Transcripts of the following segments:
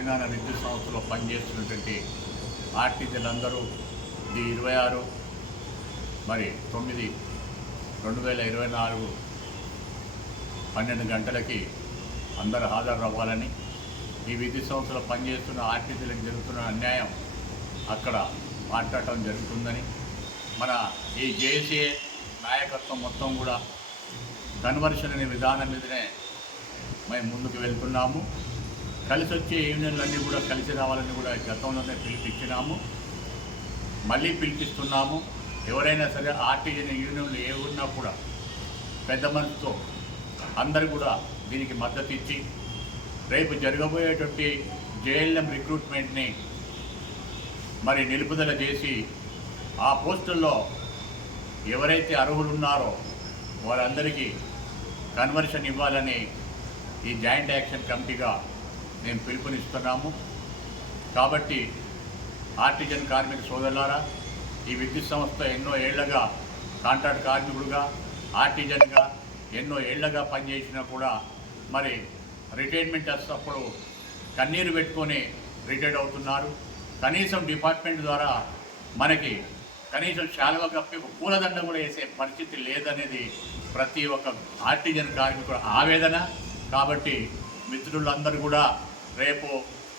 తెలంగాణ విద్యుత్ సంస్థలో పనిచేస్తున్నటువంటి ఆర్టీసీలందరూ ఈ 26 మరి 9 2024 12 గంటలకి అందరూ హాజరు అవ్వాలని, ఈ విద్యుత్ సంస్థలో పనిచేస్తున్న ఆర్టీసీలకు జరుగుతున్న అన్యాయం అక్కడ మాట్లాడటం జరుగుతుందని, మన ఈ జేఏసీ నాయకత్వం మొత్తం కూడా కన్వర్షన్ అనే విధానం మీదనే మేము ముందుకు వెళ్తున్నాము. కలిసి వచ్చే యూనియన్లన్నీ కూడా కలిసి రావాలని కూడా గతంలోనే పిలిపించినాము, మళ్ళీ పిలిపిస్తున్నాము. ఎవరైనా సరే ఆర్టీసీ యూనియన్లు ఏ ఉన్నా కూడా పెద్ద మనసుతో అందరూ కూడా దీనికి మద్దతు ఇచ్చి రేపు జరగబోయేటువంటి జేఎల్ఎం రిక్రూట్మెంట్ని మరి నిలుపుదల చేసి ఆ పోస్టుల్లో ఎవరైతే అర్హులు ఉన్నారో వారందరికీ కన్వర్షన్ ఇవ్వాలని ఈ జాయింట్ యాక్షన్ కమిటీగా మేము పిలుపునిస్తున్నాము. కాబట్టి ఆర్టిజన్ కార్మిక సోదరులారా, ఈ విద్యుత్ సంస్థ ఎన్నో ఏళ్లగా కాంట్రాక్ట్ కార్మికుడుగా ఆర్టిజన్గా ఎన్నో ఏళ్లగా పనిచేసినా కూడా మరి రిటైర్మెంట్ అప్పుడు కన్నీరు పెట్టుకొని రిటైర్డ్ అవుతున్నారు. కనీసం డిపార్ట్మెంట్ ద్వారా మనకి కనీసం శాలువ కప్పి పూలదండ కూడా వేసే పరిస్థితి లేదనేది ప్రతి ఒక్క ఆర్టిజన్ కార్మికుడు ఆవేదన. కాబట్టి మిత్రులందరూ కూడా రేపు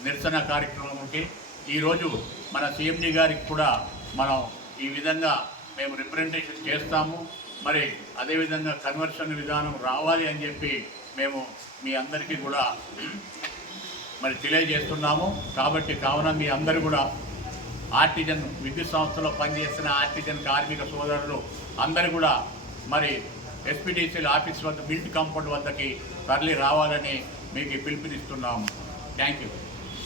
నిరసన కార్యక్రమంకి ఈరోజు మన సిఎండి గారికి కూడా మనం ఈ విధంగా మేము రిప్రజెంటేషన్ చేస్తాము. మరి అదేవిధంగా కన్వర్షన్ విధానం రావాలి అని చెప్పి మేము మీ అందరికీ కూడా మరి తెలియజేస్తున్నాము. కాబట్టి కావున మీ అందరూ కూడా ఆర్టిజన్ విద్యుత్ సంస్థలో పనిచేస్తున్న ఆర్టిజన్ కార్మిక సోదరులు అందరూ కూడా మరి ఎస్పీటీసీల ఆఫీస్ వద్ద బిల్ట్ కాంపౌండ్ వద్దకి తరలి రావాలని మీకు పిలుపునిస్తున్నాము. Thank you.